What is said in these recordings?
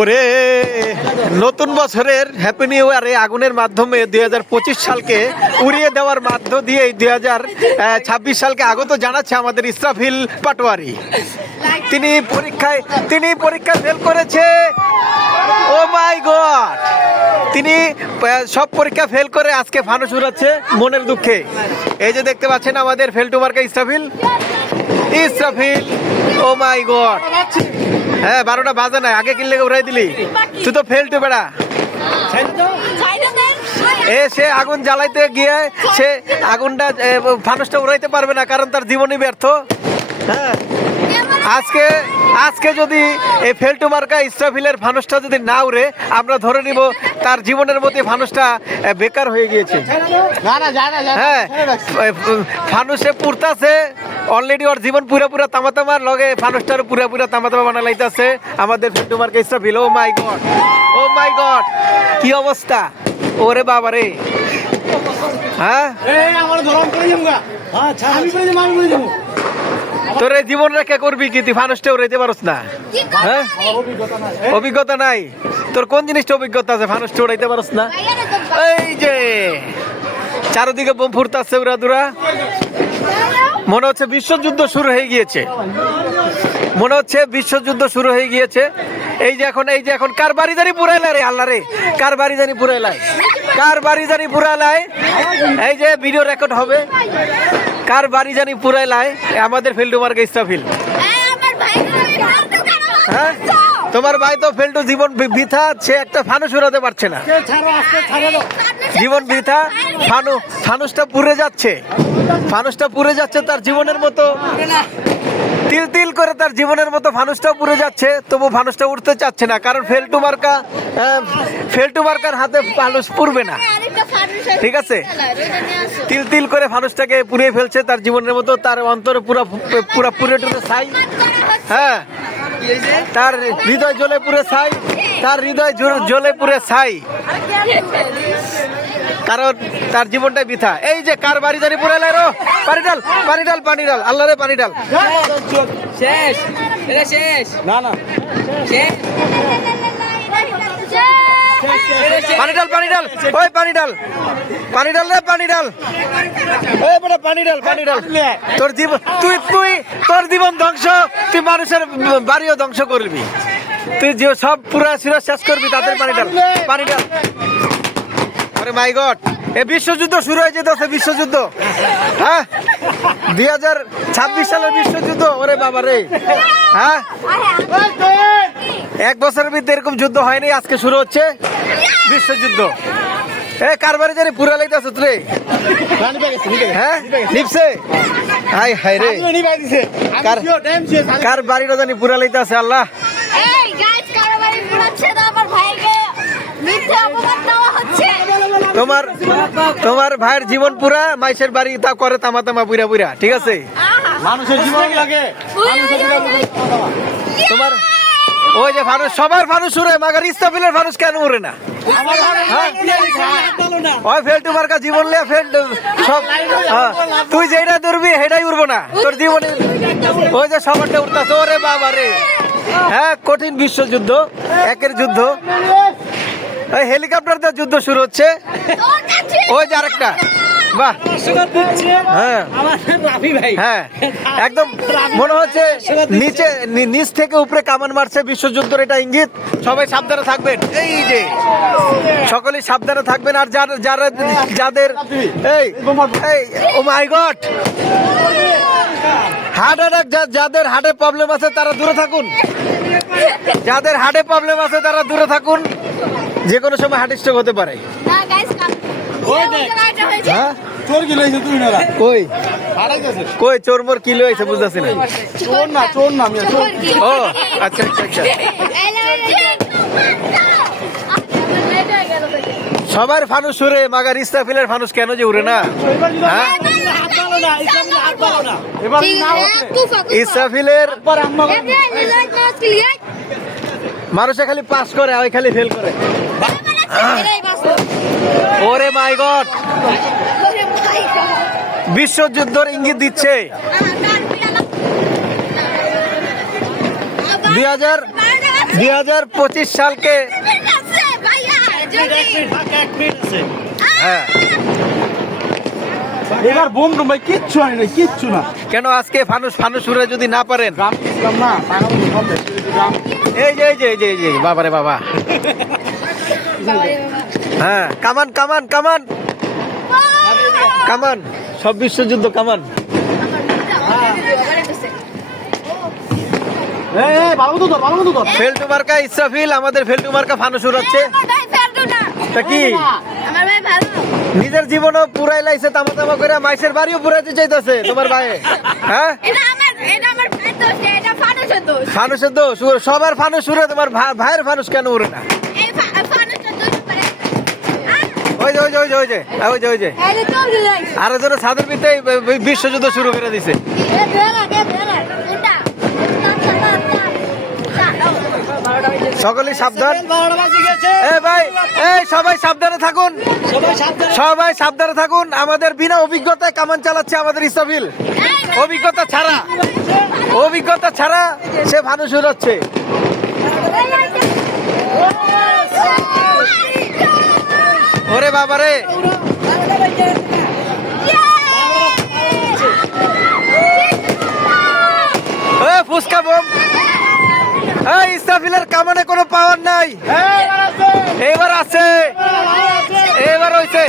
ওরে নতুন বছরের হ্যাপি নিউ ইয়ারে আগুনের মাধ্যমে 2025 সালকে উড়িয়ে দেওয়ার মাধ্য দিয়ে 2026 সালকে আগত জানাচ্ছে আমাদের ইসরাফিল পাটোয়ারি। তিনি পরীক্ষায় ফেল করেছে। ও মাই গড, তিনি সব পরীক্ষা ফেল করে আজকে ফানুস উড়াচ্ছে মনের দুঃখে। এই যে দেখতে পাচ্ছেন আমাদের ফেলটু মার্কা ইসরাফিল। ও মাই গড, হ্যাঁ 12টা বাজে নাই, আগে কিনলে উড়াই দিলি। তুই তো ফেলটু বেড়া। সে আগুন জ্বালাইতে গিয়ে সে আগুনটা ফানুসটা উড়াইতে পারবে না, কারণ তার জীবনই ব্যর্থ। হ্যাঁ, আজকে যদি এই ফেলটু মার্কা ইসরাফিলের ফানুসটা যদি না উড়ে, আমরা ধরে নিব তার জীবনের মধ্যে ফানুসটা বেকার হয়ে গিয়েছে। হ্যাঁ, ফানুসে পুরতাছে অলরেডি, ওর জীবন পুরা তামাতামার লগে ফানুসটার পুরা তামাতামা বানালাইতেছে আমাদের ফেলটু মার্কা ইসরাফিল। ও মাই গড, কি অবস্থা ওরে বাবা রে। হ্যাঁ, তোর এই জীবন রেখে করবি কি? তুই ফানুসটা উড়াইতে পারস না? হ্যাঁ, অভিজ্ঞতা নাই তোর। কোন জিনিসটা অভিজ্ঞতা আছে? ফানুসটা উড়াইতে পারস না। এই যে চারদিকে বোম ফুটতাছে উড়াদুরা, মনে হচ্ছে বিশ্বযুদ্ধ শুরু হয়ে গিয়েছে। এই যে এখন কার বাড়ি জানি পুরাইলা রে, আল্লাহ রে, কার বাড়ি জানি পুরাইলাই। এই যে ভিডিও রেকর্ড হবে, কার বাড়ি জানি পুরাইলাই আমাদের ফেলটু মার্কা ইসরাফিল। হ্যাঁ, তোমার ভাই তো ফেলটু জীবন বৃথা, সে একটা ফানুস উড়াতে পারছে না। জীবন বৃথা, ফানুসটা পুড়ে যাচ্ছে তার জীবনের মতো। তিল করে তার জীবনের মতো ফানুসটা পুড়ে যাচ্ছে, তবু ফানুসটা উঠতে চাচ্ছে না, কারণ ফেলটু মার্কার হাতে ফানুস পুড়বে না। ঠিক আছে, তিল করে ফানুসটাকে পুড়িয়ে ফেলছে তার জীবনের মতো। তার অন্তরে পুরা পুড়ে ছাই। হ্যাঁ, তার হৃদয় জ্বলে পুড়ে ছাই, কারণ তার জীবনটাই বৃথা। এই যে কার বাড়ি জানি পুরাইলাই রো, পানি ডাল আল্লাহ রে, পানি ডাল। শেষ না পানি ডাল ওই পানি ডাল রে, পানি ডাল। তোর জীবন ধ্বংস, তুই মানুষের বাড়িও ধ্বংস করবি, তুই সব পুরা শেষ করবি, তাদের পানি ডাল। আরে মাই গড, এ বিশ্বযুদ্ধ শুরু হয়ে যেতেছে, বিশ্বযুদ্ধ। হ্যাঁ, 2026 সালের বিশ্বযুদ্ধ। ওরে বাবা রে। হ্যাঁ, 1 বছরের ভিতরে এরকম যুদ্ধ হয়নি, আজকে শুরু হচ্ছে বিশ্বযুদ্ধ। কার বাড়ি জানি পুরা লাইতেছে রে। হ্যাঁ, নিপছে। হাই রে, কার বাড়িটা জানি পুরা লাইতেছে। আল্লাহ, তোমার ভাইয়ের জীবন পুরা, মাইসের বাড়ি তা করে তামা পুরা। ঠিক আছে, মানুষের জীবন লাগে। তোমার ওই যে ফানুস, সবার ফানুস উড়ে, মাগার ইসরাফিলের ফানুস কেন উড়ে না? ওই ফেলটু মার্কা জীবন লিয়া সব। তুই যেটা ধরবি সেটাই উড়বো না, তোর জীবনে ওই যে সবারটা উঠতেছে। ওরে বাবা রে। হ্যাঁ, কঠিন বিশ্বযুদ্ধ, একের যুদ্ধ। এই হেলিকপ্টার দিয়ে যুদ্ধ শুরু হচ্ছে। ওই যে আরেকটা, বাহ। হ্যাঁ, একদম মনে হচ্ছে নিচ থেকে উপরে কামান মারছে। বিশ্বযুদ্ধের এটা ইঙ্গিত। সবাই সাবধানে থাকবেন। এই যে সকলেই সাবধানে থাকবেন। আর যাদের ও মাই গড, হার্ট অ্যাটাক, যাদের হার্টে প্রবলেম আছে তারা দূরে থাকুন। যে কোনো সময় হার্ট স্ট্রোক হতে পারে। কই চোর মোর কিলো হয়েছে বুঝতেছি না। ও আচ্ছা। সবার ফানুস উড়ে, মাগার ইসরাফিলের ফানুস কেন যে উড়ে না? হ্যাঁ, ইসরাফিলের মানুষে খালি পাস করে, ওই খালি ফেল করে। ওরে মাই গড, বিশ্বযুদ্ধের ইঙ্গিত দিচ্ছে। 2025 সালকে হ্যাঁ এবার বোম ভাই কিচ্ছু হয় না, কিচ্ছু না। কেন আজকে ফানুস উড়ে যদি না পারেন? গ্রাম ইসলাম না, এই যে বাবারে বাবা। হ্যাঁ, কামান সব বিশ্বযুদ্ধ কামান। ফেলটু মার্কা ইসরাফিল, আমাদের ফেলটু মার্কা ফানুস উড়াচ্ছে। তা কি নিজের জীবনও পুরাই লাইছে তামা করে, মাইসের বাড়িও পুরাইতে চাইতেছে তোমার ভাই। হ্যাঁ, ফানুসের দোষ, সবার ফানুস উড়ে, তোমার ভাইয়ের ফানুস কেন উড়ে না? ওই যে আরো জোরে ছাদের ভিতরে বিশ্বযুদ্ধ শুরু করে দিছে। সকলেই সাবধান। সবাই সাবধানে থাকুন। আমাদের বিনা অভিজ্ঞতায় কামান চালাচ্ছে আমাদের ইসরাফিল। অভিজ্ঞতা ছাড়া সে ফানুস উড়াচ্ছে। ওরে বাবারে, ফুসকা বোম। ইসরাফিলের কামানে কোনো পাওয়ার নাই। এবার হয়েছে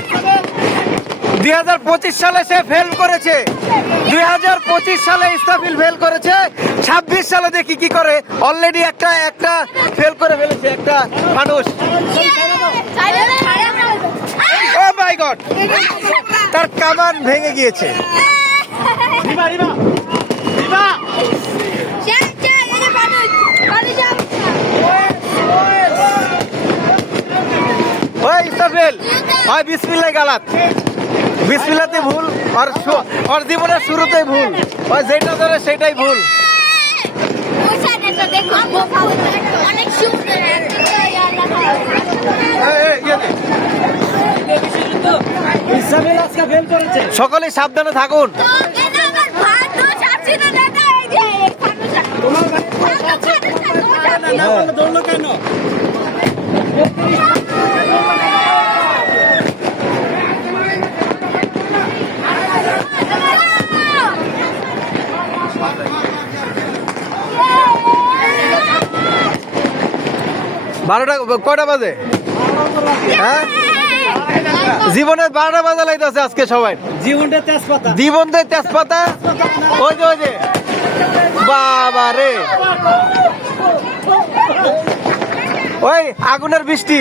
2025 সালে সে ফেল করেছে। 2025 সালে ইসরাফিল ফেল করেছে। 26 সালে দেখি কি করে। অলরেডি একটা ফেল করে ফেলেছে একটা মানুষ। ও মাই গড, তার কামান ভেঙে গিয়েছে। ওই ইসরাফিল, ওই বিসমিল্লাহ গালাত, বিসমিল্লাহতে ভুল, আর জীবনের শুরুতেই ভুল, ওই যেটা ধরে সেটাই ভুল। সকলে সাবধানে থাকুন। কয়টা বাজে? হ্যাঁ, জীবনের 12টা বাজা লাইতেছে আজকে সবাই। জীবনটা তেজপাতা। ওই যে বাবা রে, ওই আগুনের বৃষ্টি।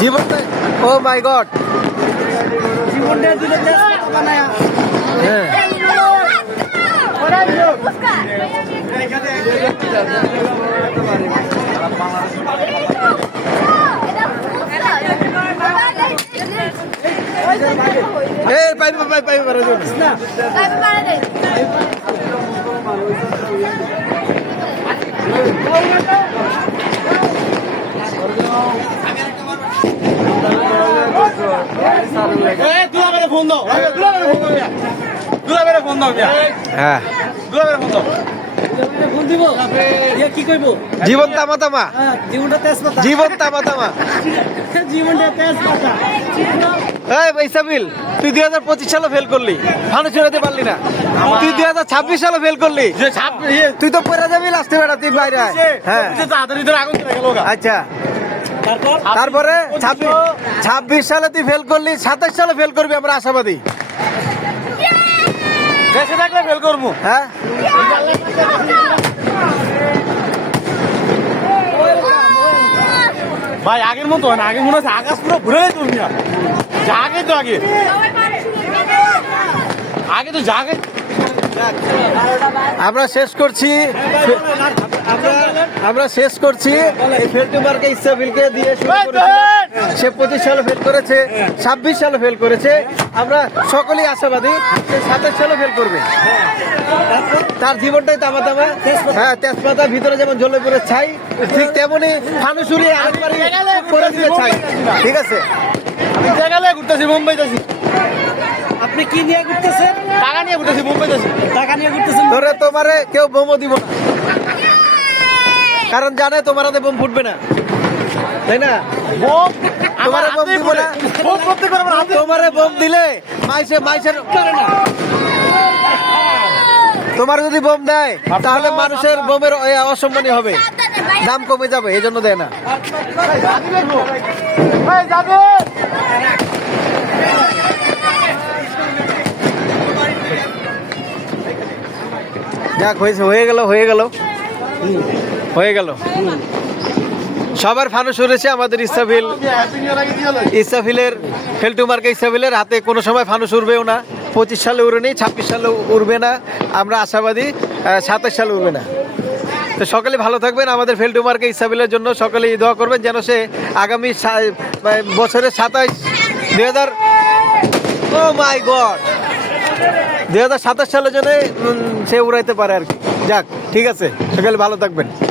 জীবনটা, ও মাই গড, হ্যাঁ। জীবন তামা তামা, জীবন তামা তামা। ইসরাফিল, তুই 2025 সালে ফেল করলি, ফানুস উড়াতে পারলি না। তুই 2026 সালে ফেল করলি, তুই তো পড়ে যাবি লাস্টে বেড়া, তুই বাইরে। হ্যাঁ, আচ্ছা, তারপরে 26 সালে তুই ফেল করলি, 27 সালে ফেল করবি, আমরা আশাবাদী। বেঁচে থাকলে ফেল করবো। হ্যাঁ, ভাই আগের মতো হয় না, আগে মনে হচ্ছে আকাশ পুরো ঘুরে যেত। জাগে তো আগে তো জাগে। আমরা শেষ করছি এই ফেলটু মার্কা ইসরাফিলকে দিয়ে শুরু করেছিলাম। সে 25 সালে ফেল করেছে, 26 সালে ফেল করেছে। আমরা সকলেই আশাবাদী সে 27 সালে ফেল করবে। তার জীবনটাই তামা তামা। হ্যাঁ, তেজপাতা ভিতরে যেমন জ্বলে পড়ে ছাই, ঠিক তেমনি ফানুস উড়িয়ে আরেকবারই করে দিলে ছাই। ঠিক আছে, আমি জায়গায় ঘুরতেছি, মুম্বাই যাচ্ছি। আপনি কি নিয়ে ঘুরতেছেন? টাকা নিয়ে ঘুরতেছি, মুম্বাই যাচ্ছি। টাকা নিয়ে ঘুরতেছেন? ধরে তোমারে কেউ বোমও দিব না, কারণ জানে তোমার হাতে বোম ফুটবে না, তাই না? বোম আমার তোমারে বোম হাতেই দিব পড়ে। না। বোম করতে পারবো না, হাতে। তোমারে বোম দিলে মাইসের তোমার যদি বোম দেয় তাহলে মানুষের বোমের অসম্মানী হবে, দাম কমে যাবে, এই জন্য দেয় না। এই যাবে। যাক, হয়েছে, হয়ে গেল। সবার ফানুস উড়েছে আমাদের ইসরাফিলের ফেলটু মার্কা ইসরাফিলের হাতে কোনো সময় ফানুস উড়বেও না। 25 সালে উড়েনি, 26 সালে উড়বে না, আমরা আশাবাদী 27 সালে উড়বে না। তো সকলে ভালো থাকবেন, আমাদের ফেলটু মার্কা ইসরাফিলের জন্য সকলেই দোয়া করবেন যেন সে আগামী বছরের 2027 ও মাই গড 2027 সালের জন্য সে উড়াইতে পারে আর কি। যাক, ঠিক আছে, সকলে ভালো থাকবেন।